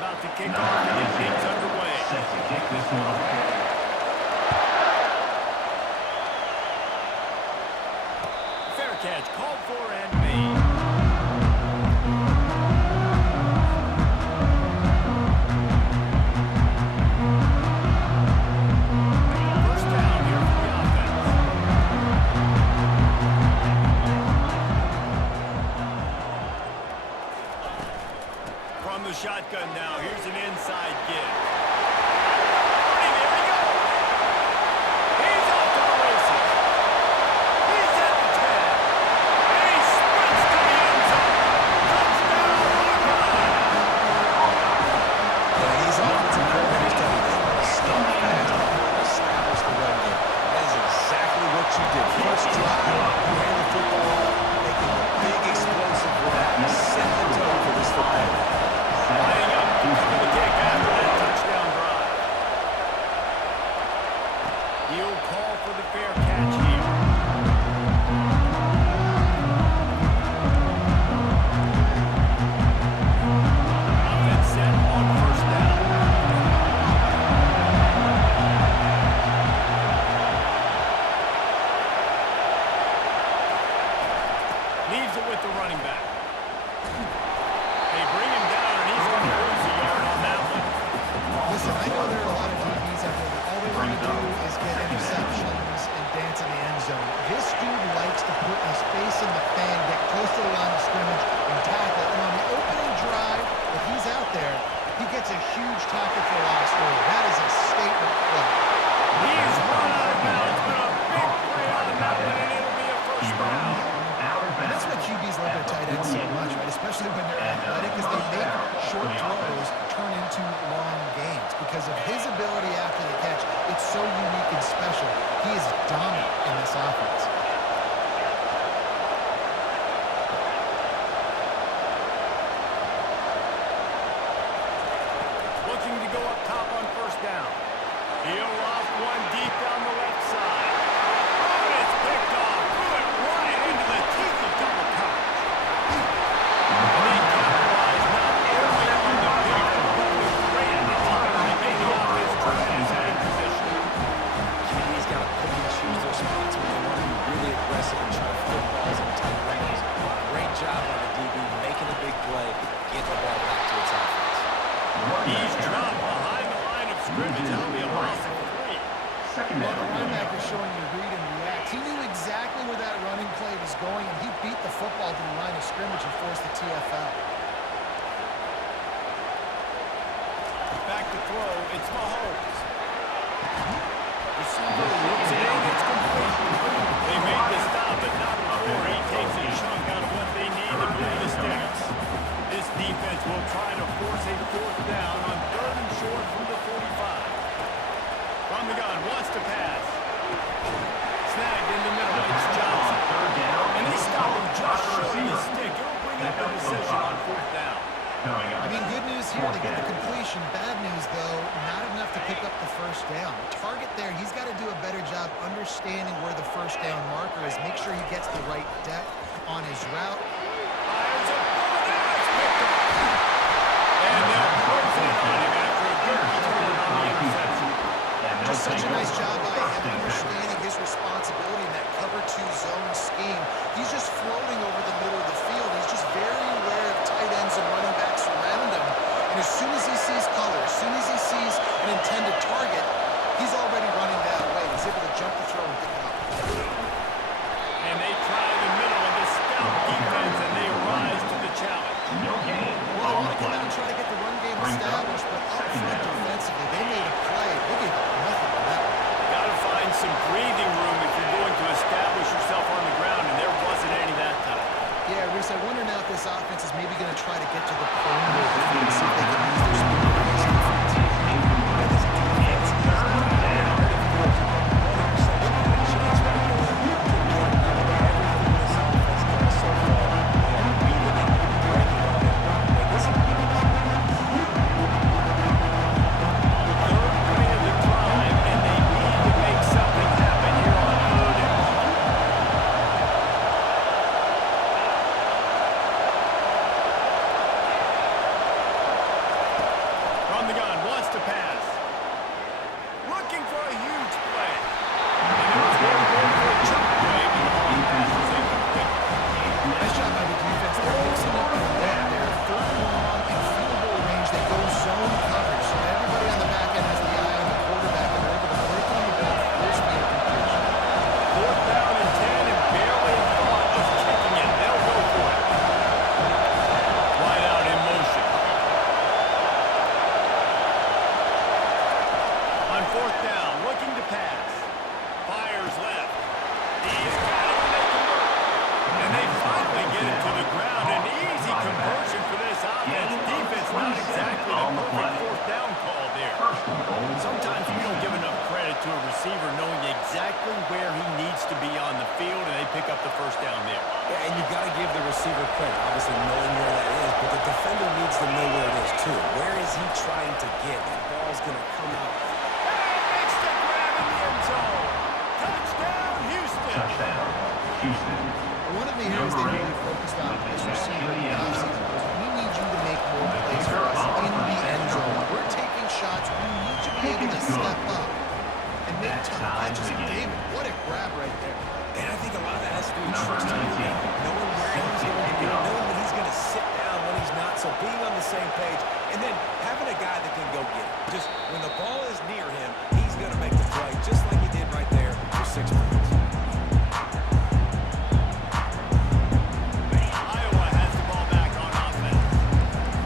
about to kick off and get things underway. Set to kick this one off. Fair catch called for and made. First down here for the offense. From the shotgun now, here's an inside give. There he goes. He's off to the races. He's at the 10. And he sprints to the end zone. Touchdown, Hawkeyes. Yeah, he's offensive coordinator's done it. Stop fast, establish the run game. That is exactly what you did. First drive, ran the football off, making a big explosive run. Set the tone for this football game. Lining up to cover the kick after that touchdown drive. He'll call for the fair catch here. Offense set on first down. Leaves it with the running back. They bring him down, and he's going to lose a yard on that one. Listen, I know there are a lot of DBs out there that all they want to do is get interceptions and dance in the end zone. This dude likes to put his face in the fan, get close to the line of scrimmage, and tackle. And on the opening drive, if he's out there, he gets a huge tackle for loss. That is a statement play. He is run out of bounds, but a big play on that one, and it'll be a first down. And that's why QBs love their tight ends so much, right? Especially when they're athletic, because they make short throws turn into long gains. Because of his ability after the catch, it's so unique and special. He is dominant in this offense. Looking to go up top on first down. He'll loft one deep down the left side. Oh, and it's picked off. Threw it right into the teeth of double coverage. And they capitalize not only on the big, but the great return to make the offense tremendous in position. He's got to pick and choose their spots when they want to be really aggressive and try to flip balls in tight windows. Great job by the DB making a big play, getting the ball back to its offense. He's dropped behind the line of scrimmage. That'll be a loss of 3. Well, the linebacker showing you read and react. He knew exactly where that running play was going, and he beat the football to the line of scrimmage and forced the TFL. Back to throw, it's Mahomes. Receiver looks it in, it's complete. They made the stop, but not before he takes a chunk out of what they need to move the sticks. This defense will try to force a fourth down on 3rd and short from the 45. From the gun, wants to pass. Snagged in the middle, it's Johnson. And they stop him just short of the stick. It'll bring up a decision on 4th down. I mean, good news here to get the completion. Bad news, though, not enough to pick up the first down. The target there, he's got to do a better job understanding where the first down marker is. Make sure he gets the right depth on his route. Fires it. Now it's picked up. And they'll close in on him after a good return on the interception. Just such a nice job by him understanding his responsibility in that cover 2 zone scheme. He's just floating over the middle of the field. He's just very aware of tight ends and running backs around him. And as soon as he sees color, as soon as he sees an intended target, he's already running that way. He's able to jump the throw and pick it up. And they try the middle of the scout defense, and they rise to the challenge. Well, they want to come out and try to get the run game established, but up front defensively, they made a play. They gave up nothing on that one. Got to find some the ground. An easy conversion for this offense. Defense not exactly the perfect fourth down call there. Sometimes we don't give enough credit to a receiver knowing exactly where he needs to be on the field, and they pick up the first down there. Yeah, and you've got to give the receiver credit, obviously knowing where that is, but the defender needs to know where it is too. Where is he trying to get? That ball's going to come out. And makes the grab in the end zone. Touchdown, Houston. Touchdown, Houston. One of the areas they really focused on with this receiver in the offseason was we need you to make more plays for us in the end zone. We're taking shots. We need you to be able to step up and make tough catches. And David, what a grab right there. And I think a lot of that has to do with trusting him, knowing where he's going to be, knowing when he's going to sit down, when he's not. So being on the same page, and then having a guy that can go get it. Just when the ball is near him, he's going to make the play, just like he did right there for 6 points. Iowa has the ball back on offense.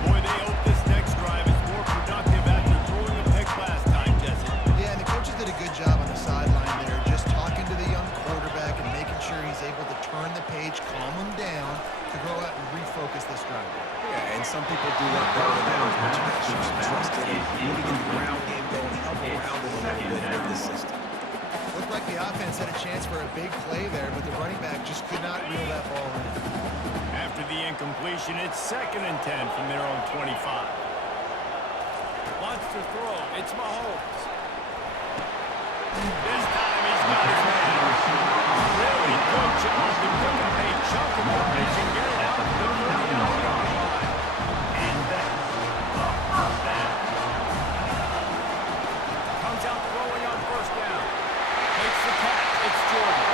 Boy, they hope this next drive is more productive after throwing a pick last time, Jesse. Yeah, and the coaches did a good job on the sideline there, just talking to the young quarterback and making sure he's able to turn the page, calm him down, to go out and refocus this drive. Yeah, and some people do that better than others, but you got to show some trust in him. Maybe get the ground game going, help him around it a little bit with the system. Looked like the offense had a chance for a big play there, but the running back just could not reel that ball in. After the incompletion, it's 2nd and 10 from their own 25. Wants to throw. It's Mahomes. This time he's got his man. Really good job to pick up a chunk of yardage and get it out to the 40-yard line. And that's the first down. Comes out throwing on first down. Makes the catch. It's Jordan.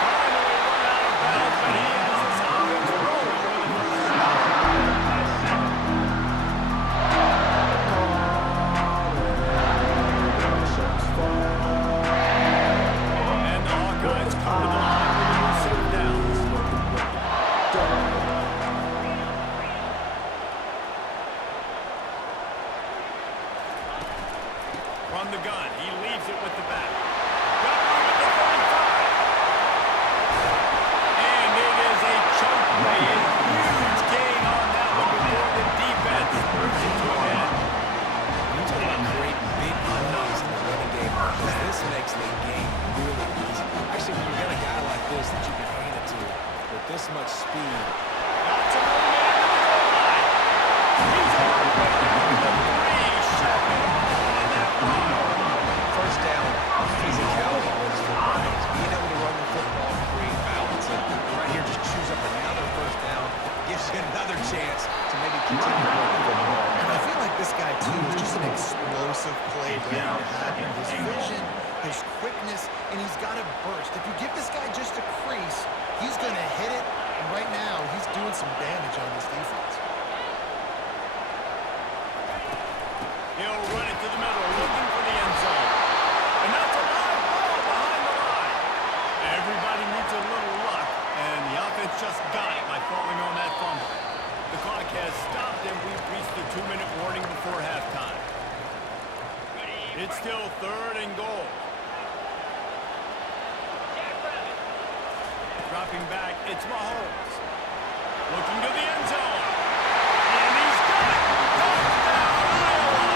Finally run out of bounds, but he has his offense rolling with a first down. And the Hawkeyes come to the line with a second downs. From the gun, he leaves it with the back. Got room at the 35. And it is a chunk play. A huge gain on that one before the defense brings it to an end. You talk about great big plays in the running game, because this makes the game really easy. Actually, when you got a guy like this that you can hand it to with this much speed, Got some room in the goal line. He's all the way down to the 3. Shoving on that one. first down, physicality wins for Lions. Being able to run the football, create balance, and right here just chews up another first down, gives you another chance to maybe continue to run the football. And I feel like this guy, too, is just an explosive play waiting to happen. His vision, his quickness, and he's got a burst. If you give this guy just a crease, he's going to hit it, and right now he's doing some damage on this defense. He'll run it to the middle, looking for the end zone. And that's a live ball behind the line. Everybody needs a little luck, and the offense just got it by falling on that fumble. The clock has stopped, and we've reached the 2-minute warning before halftime. It's still 3rd and goal. Dropping back, it's Mahomes. Looking to the end zone. And he's got it. Touchdown, Iowa!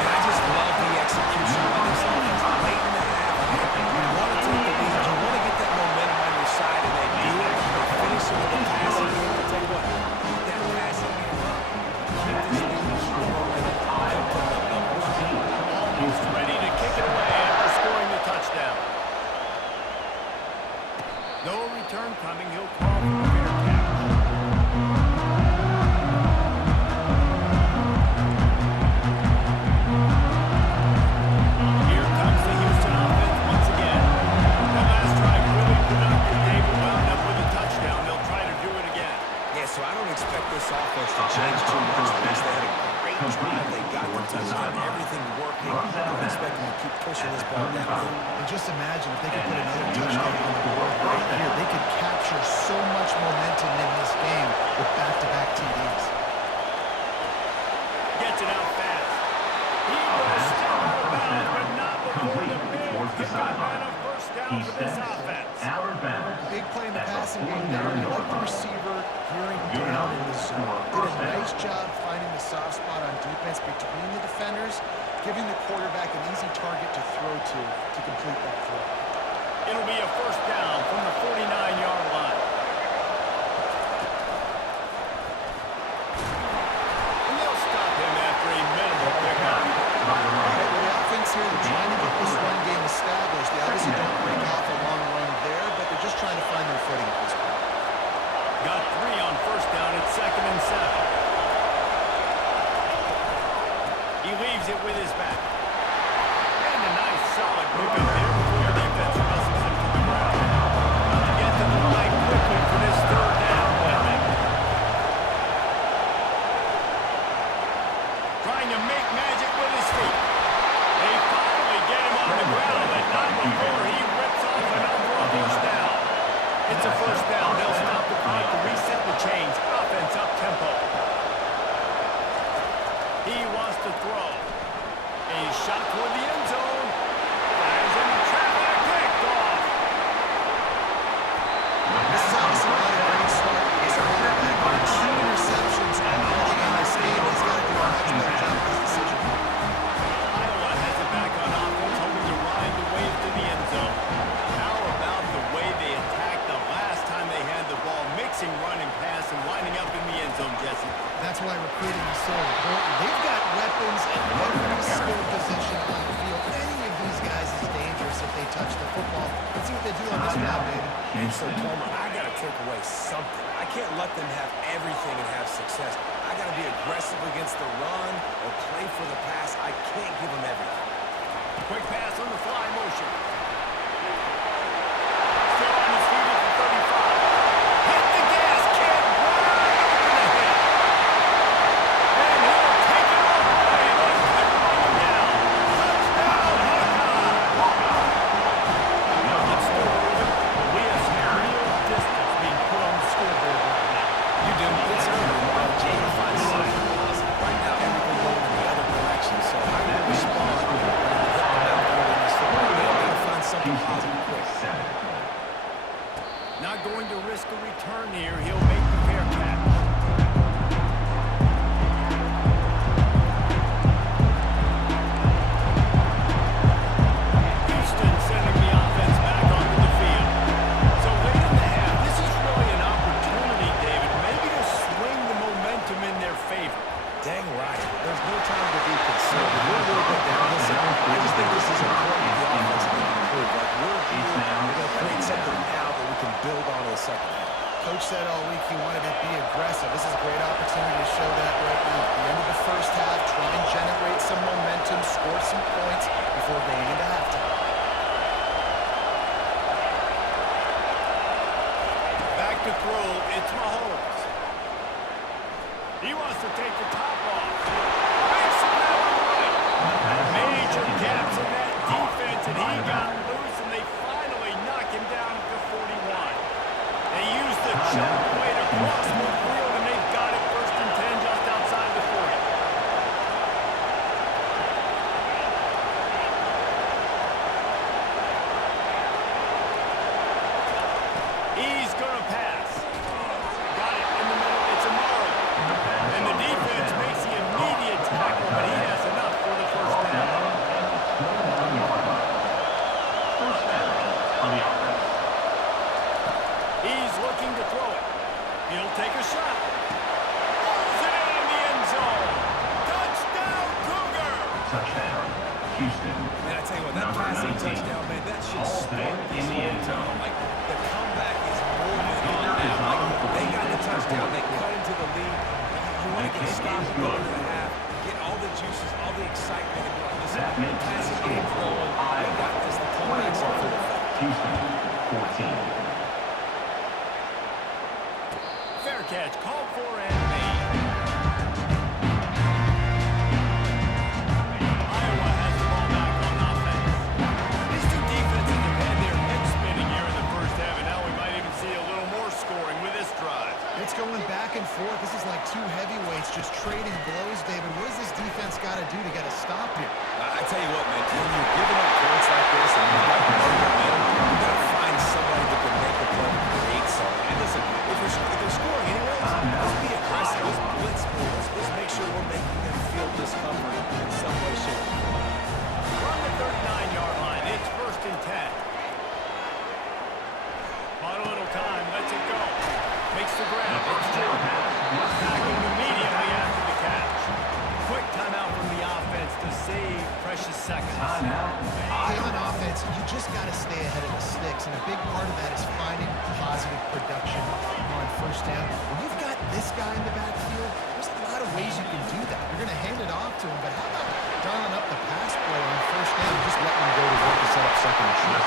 And I just love the execution by this offense. Late in the half, you want to take the lead, you want to get that momentum on your side, and they do it. They finish it with the passing game. I'll tell you what, keep that passing game up. Keep this lead, keep the momentum. They'll put up numbers. Almost ready to kick it away after scoring the touchdown. No return coming. He'll call for a fair catch. Here comes the Houston offense once again. That last drive really productive. David wound up with a touchdown. They'll try to do it again. Yeah, so I don't expect this offense to change too much because they had a great drive. They got the touchdown, everything working. I don't expect them to keep pushing this ball down. And just imagine if they could put another touchdown on the board right here. They could capture so much momentum in this game with back-to-back TDs. Gets it out fast. He will step out of bounds, but not before the big pickup and a first down for this offense. Alabama. Big play in the passing game there. I like the receiver gearing down in the zone. Did a nice job finding the soft spot on defense between the defenders, giving the quarterback an easy target to throw to complete that throw. It'll be a first down from the 49-yard line. And they'll stop him after a minimal pickup. Well, the offense here, they're trying to get this run game established. They obviously don't break off a long run there, but they're just trying to find their footing at this point. Got 3 on first down at 2nd and 7. He leaves it with his back. And a nice solid pickup there before the defense wrestles him to the ground. Got to get to the line quickly for this 3rd down. Trying to make magic with his feet. They finally get him on the ground, but not before he rips off another first down. It's a first down. They'll stop the clock to reset the chains. Offense up tempo. He wants to throw. A shot toward the end zone. Fires in the traffic. Picked off. This is obviously not a great start for this quarterback. 2 interceptions already in this game. He's got to do a much better job with this decision. Iowa has it back on offense, hoping to ride the wave to the end zone. How about the way they attacked the last time they had the ball, mixing run and pass and winding up in the end zone, Jesse? That's why recruiting is so important. They've got weapons at every skill position on the field. Any of these guys is dangerous if they touch the football. Let's see what they do on this round, David. And so, Palmer, I got to take away something. I can't let them have everything and have success. I got to be aggressive against the run or play for the pass. I can't give them everything. Quick pass on the fly motion. Still on his feet at the 35. Hit the gas, kid. Wide open ahead. And he'll take it all the way. They couldn't run him down. Touchdown, Hawkeye. Let's go over, but we have some real distance being put on the scoreboard right now. You do. It's early. Jay, to find something positive. Right now, everything going in the other direction. So how do you respond when you hit the mountain in this football game? You got to find something positive quick. Not going to risk a return here. He'll make the fair catch. Houston sending the offense back onto the field. So late in the half, this is really an opportunity, David, maybe to swing the momentum in their favor. Dang right. There's no time to be concerned. We're a little bit down. Listen, I just think this is important for the offense to improve. Like, we're here, we're going to create something now that we can build on in the second half. Coach said all week he wanted to be aggressive. This is a great opportunity to show that right now. At the end of the first half, try and generate some momentum, score some points before going into halftime. Back to throw, it's Mahomes. He wants to take the top off. Makes it out right. Major gaps in that defense, and he got loose, and they finally knock him down at the 41. They use the jump play to cross midfield, and they've got it 1st and 10 just outside the 40. He's going to pass. Got it in the middle. It's Amaro. And the defense makes the immediate tackle, but he has enough for the first down. First down on the offense. He's looking to throw it. He'll take a shot. Throws it in the end zone. Touchdown, Cougar! Touchdown, Houston. Man, I tell you what, that passing touchdown, man, that should start this whole time. Like, the comeback is more than on now. Like, they got the touchdown. They cut into the lead. You want to get a stop at the end of the half, get all the juices, all the excitement, and be like, listen, the passing game's rolling. They got this. The comeback's on full effect. Houston, 14. Fair catch, called for and made. Iowa has the ball back on offense. These two defenses have had their heads spinning here in the first half, and now we might even see a little more scoring with this drive. It's going back and forth. This is like two heavyweights just trading blows, David. What does this defense got to do to get a stop here? I tell you what, man, when you're giving up points like this and you've got no momentum, you got to find somebody that can make a play to create the grab. It's attacking immediately after the catch. Quick timeout from the offense to save precious seconds. Hey, on offense, you just got to stay ahead of the sticks, and a big part of that is finding positive production on first down. When you've got this guy in the backfield, there's a lot of ways you can do that. You're going to hand it off to him, but how about dialing up the pass play on first down and just letting him go to work to set up second and short?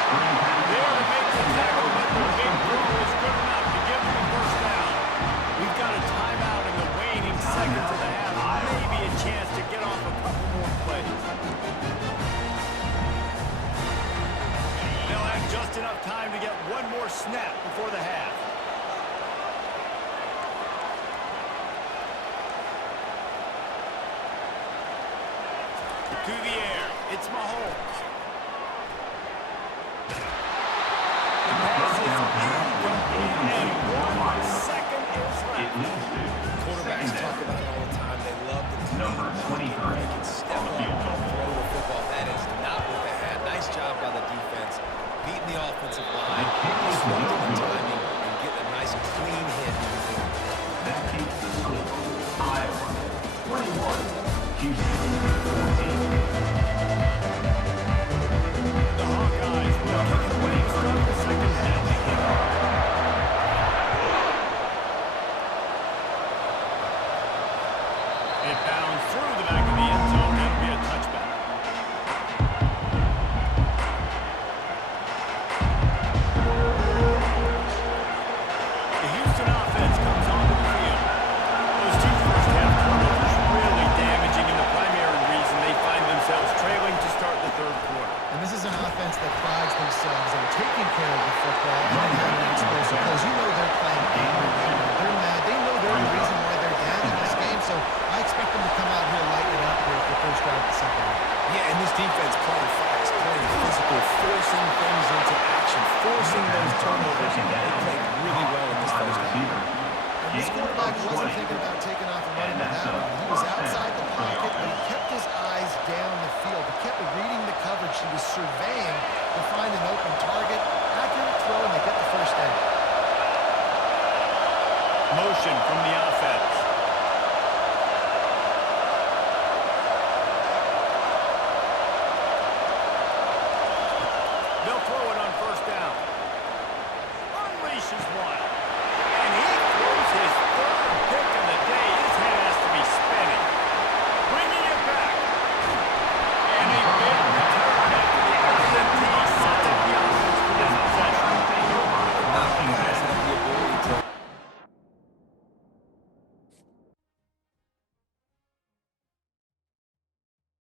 There to make the tackle, but the big throw is good enough to give him the first down. We've got a timeout in the waning seconds of the half. Maybe a chance to get off a couple more plays. They'll have just enough time to get one more snap before the half. To the air, it's Mahomes. The pass is incomplete, and 1 second is left. Quarterbacks talk about it all the time. They love the Number 23 They can step on up the and field. throw the football. That is not what they had. Nice job by the defense, beating the offensive line, disrupting the timing, and getting a nice clean hit in the field. That keeps the score. Iowa 21, Houston 14. The Hawkeyes will kick it away to start the second half. It bounds through the back of the end zone. That'll be a touchback. The Houston offense comes onto the field. Those two first-half turnovers really damaging and the primary reason they find themselves trailing to start the third quarter. And this is an offense that prides themselves on taking care of the football and then having an explosive because you know they're playing angry right now. They're mad. They know they're the reason why they're down in this game, so I expect them to come out here lighten it up here for the first drive of the second half. Yeah, and this defense playing fast, playing physical, forcing things into action, forcing those turnovers. They played really well in this first half. And this quarterback wasn't thinking about taking off and running with that one. He was outside the pocket, but he kept his eyes down the field. He kept reading the coverage. He was surveying to find an open target. Accurate throw, and they get the first down. Motion from the offense.